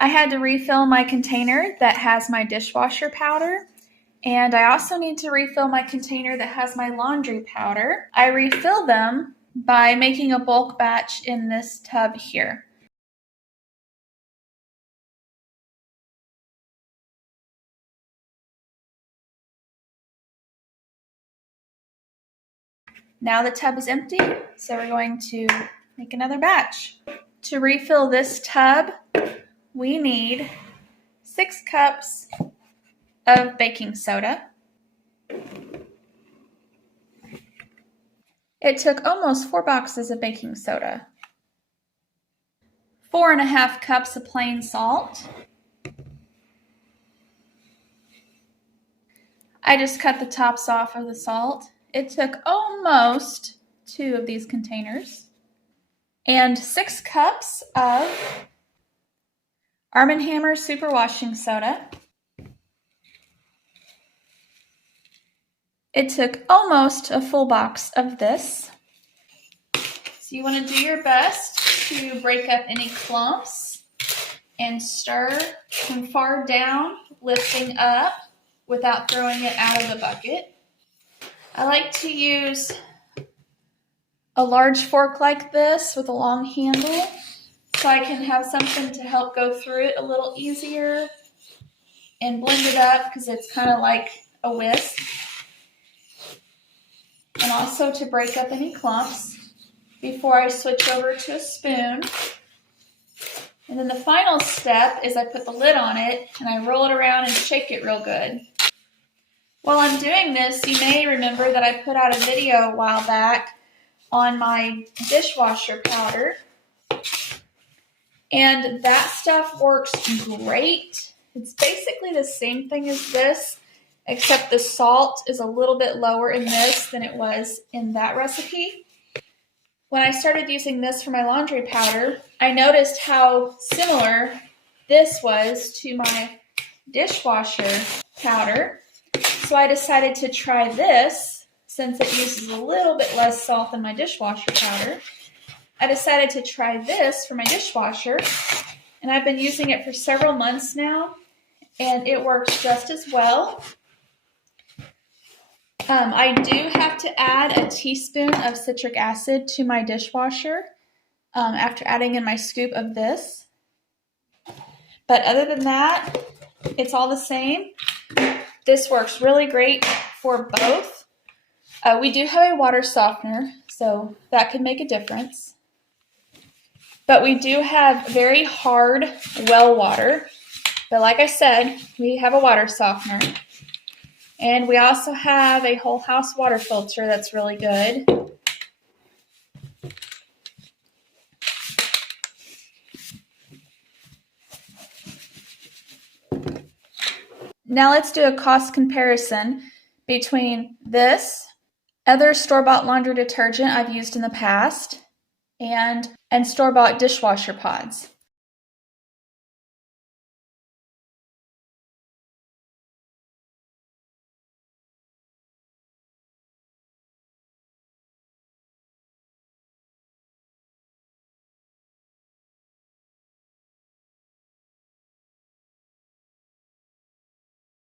I had to refill my container that has my dishwasher powder, and I also need to refill my container that has my laundry powder. I refill them by making a bulk batch in this tub here. Now the tub is empty, so we're going to make another batch. To refill this tub, we need 6 cups of baking soda. It took almost 4 boxes of baking soda. 4.5 cups of plain salt. I just cut the tops off of the salt. It took almost 2 of these containers. And 6 cups of Arm & Hammer superwashing soda. It took almost a full box of this. So you want to do your best to break up any clumps and stir from far down, lifting up without throwing it out of the bucket. I like to use a large fork like this with a long handle so I can have something to help go through it a little easier and blend it up because it's kind of like a whisk. And also to break up any clumps before I switch over to a spoon. And then the final step is I put the lid on it and I roll it around and shake it real good. While I'm doing this, you may remember that I put out a video a while back on my dishwasher powder. And that stuff works great. It's basically the same thing as this, except the salt is a little bit lower in this than it was in that recipe. When I started using this for my laundry powder, I noticed how similar this was to my dishwasher powder. So I decided to try this, since it uses a little bit less salt than my dishwasher powder. I decided to try this for my dishwasher, and I've been using it for several months now, and it works just as well. I do have to add a teaspoon of citric acid to my dishwasher after adding in my scoop of this. But other than that, it's all the same. This works really great for both. We do have a water softener, so that could make a difference. But we do have very hard well water. But like I said, we have a water softener. And we also have a whole house water filter that's really good. Now let's do a cost comparison between this, other store-bought laundry detergent I've used in the past, and store-bought dishwasher pods.